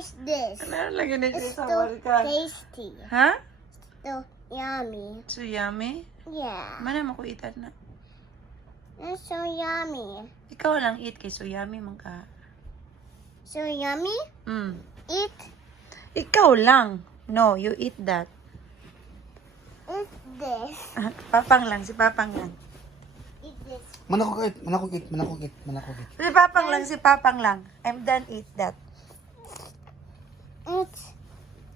taste this. Ano lagi na It's sa so ka? tasty. Ha? So yummy. So yummy? Yeah. Mana mo ko itan na? It's so yummy. Ikaw lang eat kay so yummy man ka. So yummy? Eat. Ikaw lang. No, you eat that. Eat this. Papang lang, si Papang lang. Eat this. Manakukit. Si Papang lang, si Papang lang. I'm done eat that. It's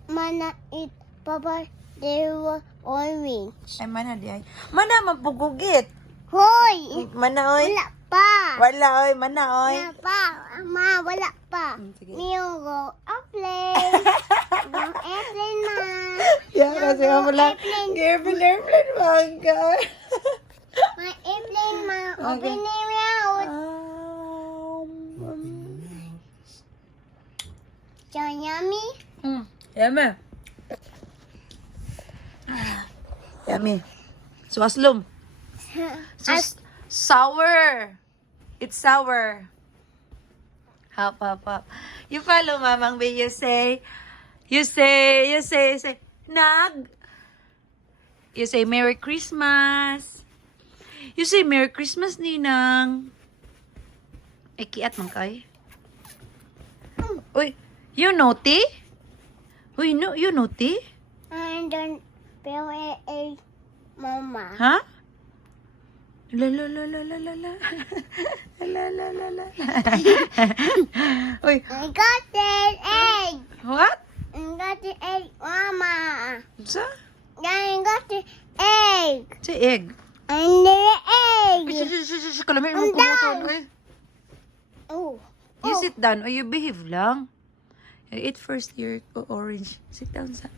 mana eat Papa. There were orange. Ay, mana di ay. Mana mapugugit. Hoy! Mana oy. Wala pa. Wala oy, mana oy. Wala pa. Ma, wala pa. Sige. Me'll go airplane. Go airplane, ma. Yeah, kasi nga mo lang. Airplane, mangga. My airplane, ma. Okay. Open it out. So yummy. Yummy. Yummy. So, aslom. So, sour. It's sour. Hop. You follow Mamang B. You say, Nag. You say, Merry Christmas. You say, Merry Christmas, Ninang. Ay, kiat man kay. Uy, you naughty? Uy, no, you naughty? I don't feel it, mama. Ha? La. Uy, I got the egg. what? I got the egg, mama. Sa? I got the egg. Sa egg. And the egg. Uy, kalamay mo kumuton. Uy. Oh. You sit down or you behave lang. You eat first your orange. Sit down sa.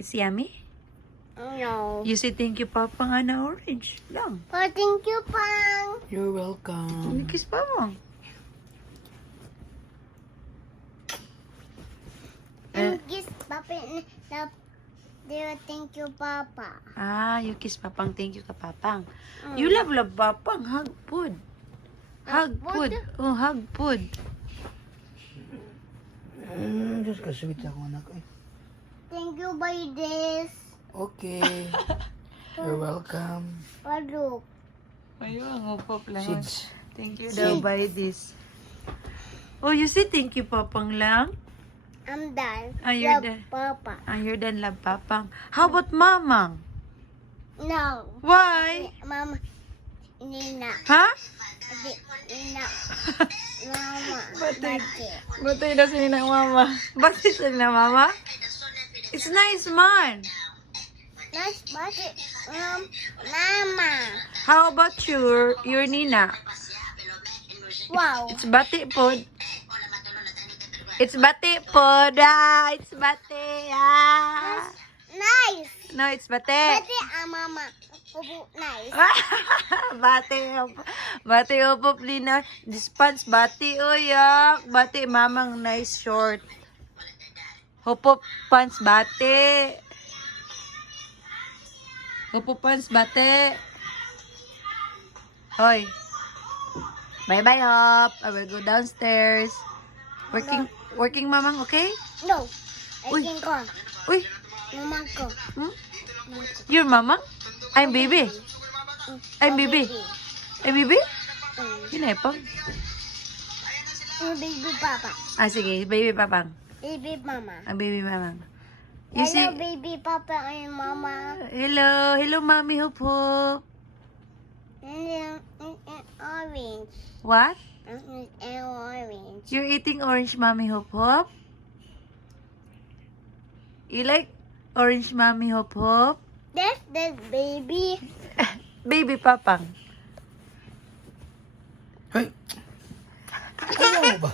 It's yummy? No. You say thank you, Papa, nga na orange. Lang. Oh, thank you, Pang. You're welcome. Kiss pa mo. And kiss Papa. Thank you, Papa. You kiss Papang. Thank you ka, Papang. You love Papang. Hug food. Hug food. Oh, hug food. Diyos ka, sweet ako anak. Thank you by this. Okay. You're welcome. Paduk. Ayun, upop lang. Seeds. Thank you daw by this. Oh, you say thank you, Papang lang? I'm done. You're Love done. Papa. You're done, love Papang. How about Mamang? No. Why? Mama. Nina. Ha? Nina. Mama. Batay. Bate. Batay na sila ng mama. Bakit sila na mama? It's nice, man. Nice bate. Mama. How about your Nina? Wow. It's bati pod. It's bati pod. It's bati. Nice. No, it's bati. Bate mama. Pupu nice. Bati upop Lina. This pants bati oyak. Bati mamang nice short. Hupop pants bati. Hupop pants bati. Hoy. Bye hop. I will go downstairs. Working mamang, okay? No. I Uy. think ko. Uy, Mama ko. your mamang? I'm baby. I'm baby. I'm baby? Hinepang. Baby Papa. Sige, baby papang. Baby Mama. Baby mamang. You Hello, see? baby Papa and Mama. Hello, mommy, hop hop. And orange. What? And orange. You're eating orange, mommy, hop hop? You like orange, mommy, hop hop? That's the baby. Baby papang. Hey! Ayaw mo ba?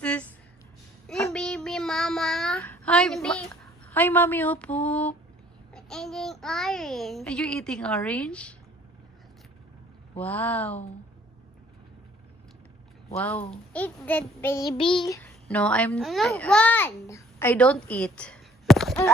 Sis. And baby Mama. Hi, Baby. hi, mommy, hop hop. And then orange. Are you eating orange? Wow. Wow. Eat that baby. No, No, one. I don't eat.